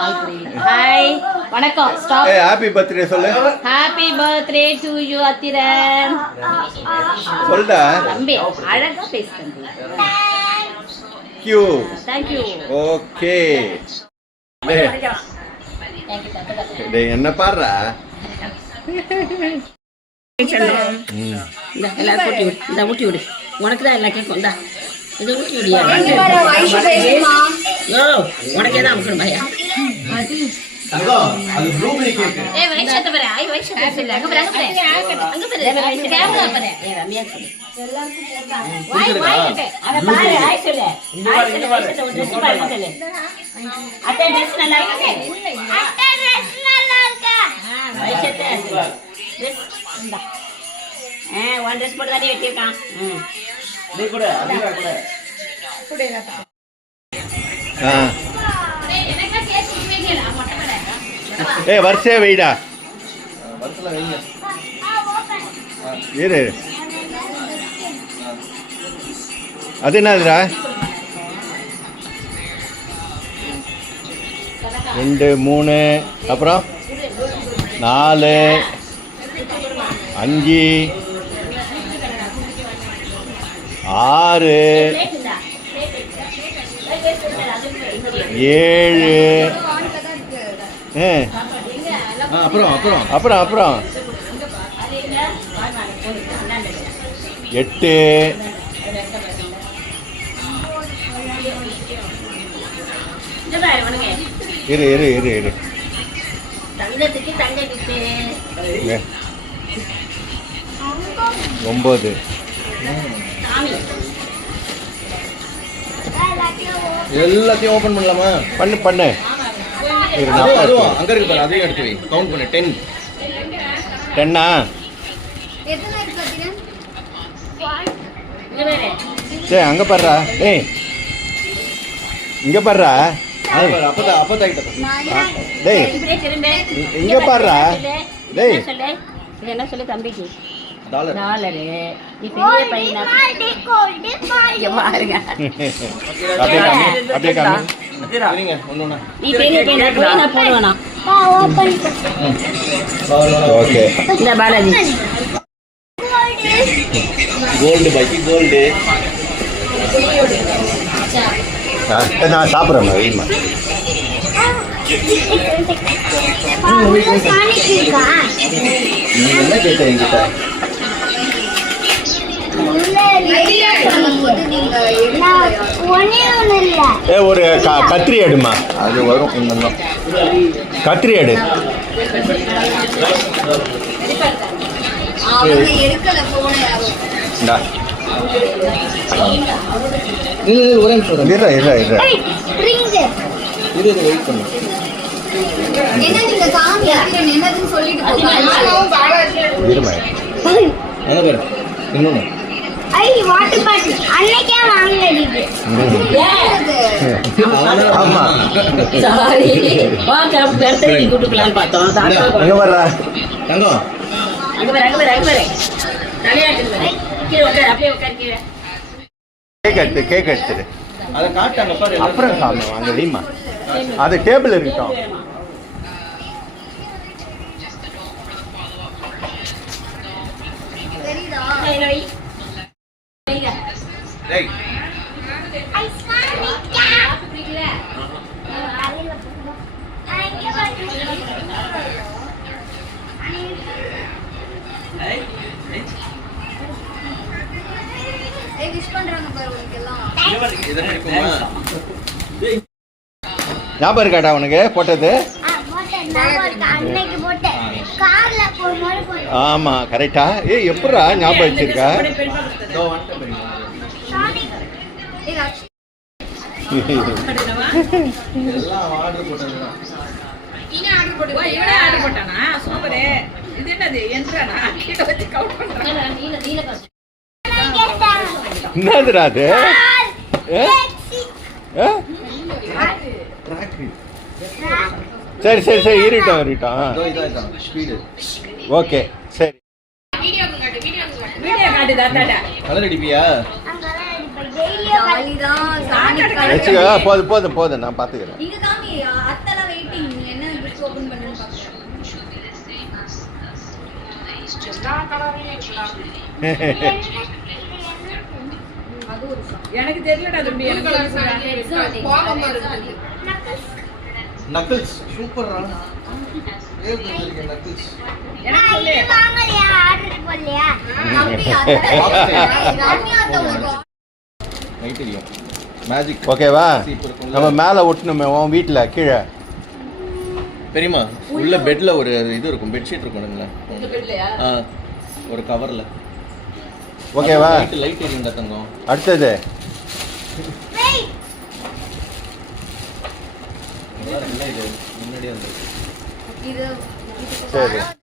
Hi வணக்கம் stop. Happy birthday சொல்லு. Happy birthday to you Athiran. சொல்டா தம்பி அழகா பேசு தம்பி. கியூ. Thank you. ஓகே. டேய் என்ன பாறா? எல்லாரும் ஊட்டி விடு. இந்த ஊட்டி விடு. உனக்கு தான் எல்லாம் கேட்கும். இந்தா இது ஊட்டி விடியா. உனக்கே தான் அமுக்கணும் பையா. அது ப்ளூபெரி கேக். ஏய் வைஷத்த பாரு. ஐ வைஷத்த சொல்லு. அங்க பாரு. அங்க பாரு. கேமரா பாரு. ஏய் ரம்யா சொல்லு. எல்லாருக்கும் போடா. வாய் அத பாரு. ஐ சொல்லு. ஐ சொல்லு. ஒரு Dress பாரு சொல்லு. அத்தை Dress நல்லா இருக்கு. அத்தை Dress நல்லா இருக்கு. வைஷத்த Dress இந்தா. one Dress போட்டு தாடி வெட்டிருக்கான். நீ கூட அதிகா கூட. ஏய் வர்ஷே வெயிடா. வர்ஷல வெயிங்க. இரு. அது என்னதுடா? 2 3 அப்புறம் 4 5 6 7 அப்புறம் அப்புறம் அப்புறம் அப்புறம் 8 இரு இரு இரு இரு. தங்கத்துக்கு தங்க கிட்டு 9 எல்லாத்தையும் ஓபன் பண்ணலாமா? பண்ணு பண்ணு. அதுவும் அங்க இருக்கு பாரு, அதையும் எடுத்து வை. கவுண்ட் பண்ணு. 10 10ஆ? எத்தனை இருக்கு பாத்தீங்க? சரி அங்க பாருடா. டேய் இங்க பாருடா. அப்பதாயிட்ட டேய் இங்க பாருடா. டேய் என்ன சொல்லு தம்பிக்கு? டாலர். டாலரு. நீ பெரிய பையனா? இங்க பாருங்க. அப்படியே காமி. இருங்க ஒண்ணுண்ணா. நீ பெரிய பையனா போய் நான் போடுவேனா? ஓகே. இந்த பாலாஜி கோல்டு பைக்கி கோல்டு. நான் சாப்பிட்றேன் வீமா. நீ என்ன கேட்ட என்கிட்ட? ஒரு கத்திரி எடுமா. அது வரும் இன்னும். கத்திரி எடு. இந்தா. ஒரே நிமிஷம் இருடா இருடா இருடா. இது வெயிட் பண்ணு. என்ன நீங்க காமி என்னதுன்னு சொல்லிட்டு போங்க. இருமா. அங்க பாரு இன்னொன்னு. ஐ வாட்டர் பாட்டில் அன்னைக்கே வாங்குனது. ஆமா. சாரி. வாங்க பர்த்டே கூட்டுக்கலாம் பார்த்தோம். எங்க வர்றா? தங்கம். அங்க பாரு அங்க பாரு அங்க பாரு. தலையாட்டு பாரு. கீழ உட்கார் அப்படியே உட்கார் கீழ. கேக் எடுத்துரு. அத காட்டாங்க பாரு. அப்புறம் சாமி வாங்க வீமா. அது டேபிள் இருக்கட்டும். தெரியுதா? டேய் விஷ் பண்றாங்க பாரு உங்களுக்கு எல்லாம். இதெல்லாம் இருக்குமா? ஞாபகம் இருக்காடா உனக்கு போட்டது? அன்னைக்கு போட்டு கார்ல போகும்போது போட்டு. ஆமா கரெக்டா? எப்படா ஞாபகம் வச்சிருக்கா? இதோ வந்துட்டேன் பாருங்க. எல்லாம் ஆர்டர் போட்டதுதான். என்னதுடா அது? சரி சரி சரி இருட்டோம் இருட்டோம். இதோ இதான் ஸ்பீடு. ஓகே சரி. கலர் அடிப்பியா? வச்சுக்கோ. போதும் போதும் போதும் நான் பார்த்துக்கிறேன். இங்க காமி அத்தல வெயிட்டிங். எனக்கு தெரியலடா தம்பி நக்கிள்ஸ் சூப்பர்ரா. பேர் தெரியுங்க நக்கிள்ஸ். எனக்கு சொல்லு வாங்கலையா ஆர்டர் பண்ணலையா நைட் தெரியும். மேஜிக். ஓகேவா நம்ம மேலே ஒட்டணுமே உன் வீட்டில் கீழே பெரியமா உள்ள பெட்ல ஒரு இது இருக்கும், பெட்ஷீட் இருக்கும்ங்களா? ஒரு கவர்ல. ஓகேவா லைட் எரியும்டா தங்கம். அடுத்தது இது முன்னாடியே வந்து சரி